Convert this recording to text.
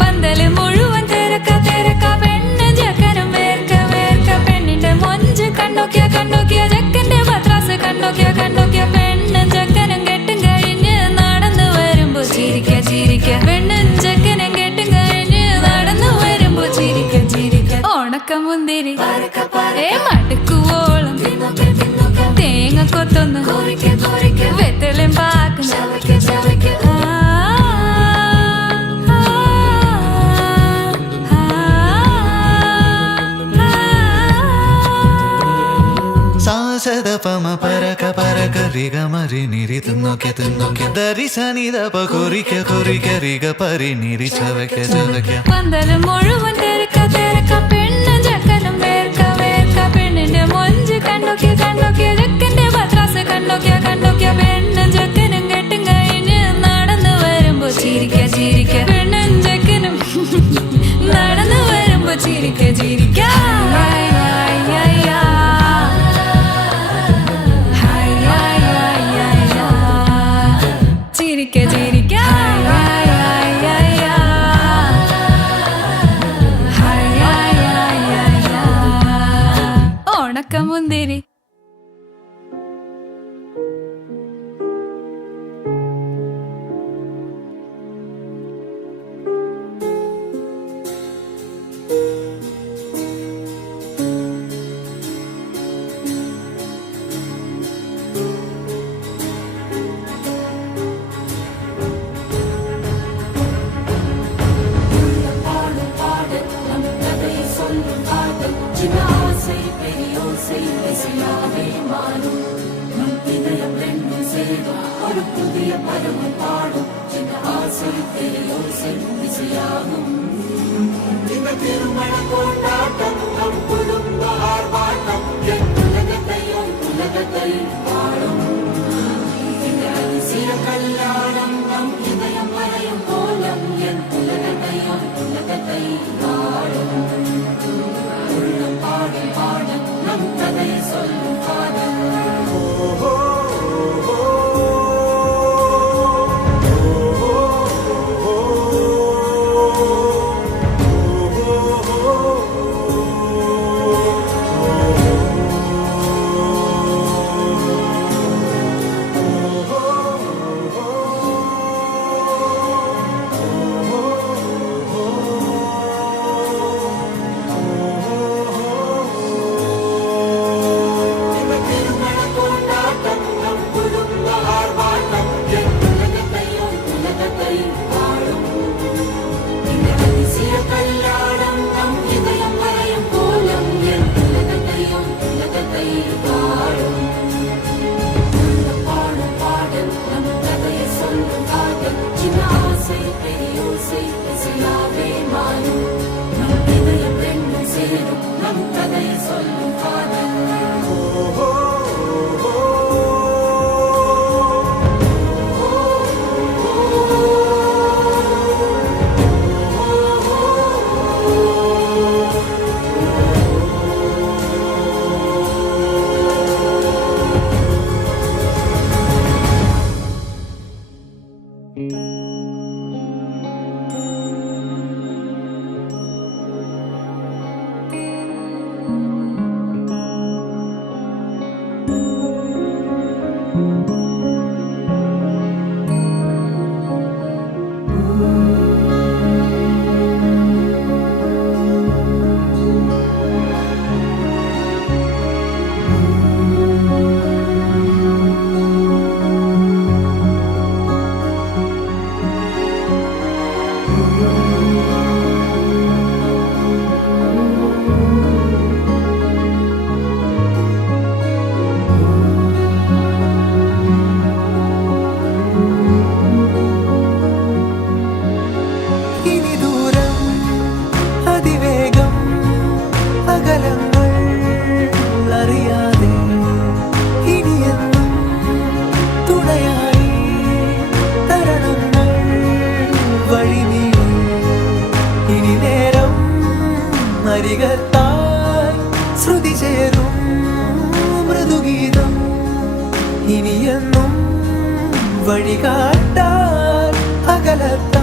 പന്തല് മുഴുവൻ തിരക്ക പെണ്ണ് ചെക്കനും വേർക്ക പെണ്ണിന്റെ മൊഞ്ച് കണ്ടോക്കിയ ചെക്കന്റെ പത്രാസ് കണ്ടോക്കിയ പെണ്ണും ചെക്കനും കെട്ടും കഴിഞ്ഞ് നടന്നു വരുമ്പോ ചിരിക്ക പെണ്ണും ചെക്കനും കെട്ടും കഴിഞ്ഞ് നടന്നു വരുമ്പോ ചിരിക്ക ഉണക്കമുന്തിരി മടുക്കുവോളം തേങ്ങ കൊത്തൊന്ന് വെത്തലും പാക്കും സദപമ പരക റിഗ മരി നിരി തിന്നോക്കെ ദരി സനിദപ കൊറിക്ക റിഗ പരി നിരി ചവയ്ക്ക പന്തല് മുഴുവൻ തിരക്ക പെണ്ണും ചെക്കനും വേർക്ക പെണ്ണിന്റെ മൊഞ്ച് കണ്ടോക്കിയ ചെക്കന്റെ പത്രാസ് കണ്ടോക്കിയ പെണ്ണും ചെക്കനും കെട്ടും കഴിഞ്ഞ് നടന്നു വരുമ്പോ ചിരിക്ക പെണ്ണും ചെക്കനും നടന്നു വരുമ്പോ ചിരിക്ക ഉണക്കമുന്തിരി ஒரு புதிய பருவம் பாடும் சின்ன ஆசை பெரியோசை திசையாகும் இந்த திருமண கொண்டாட்டம் நம் குடும்ப ஆர்ப்பாட்டம் என் உலகத்தை பாடும் இந்த அதிசய கல்யாணம் நம் இதயம் வரையும் கோலம் என் உலகத்தை பாடும் உள்ளம் பாடும் நம் கதை சொல்லும் காதல் അരികത്തായി ശ്രുതി ചേരും മൃദുഗീതം ഇനിയെന്നും വഴികാട്ടാൻ അകലത്ത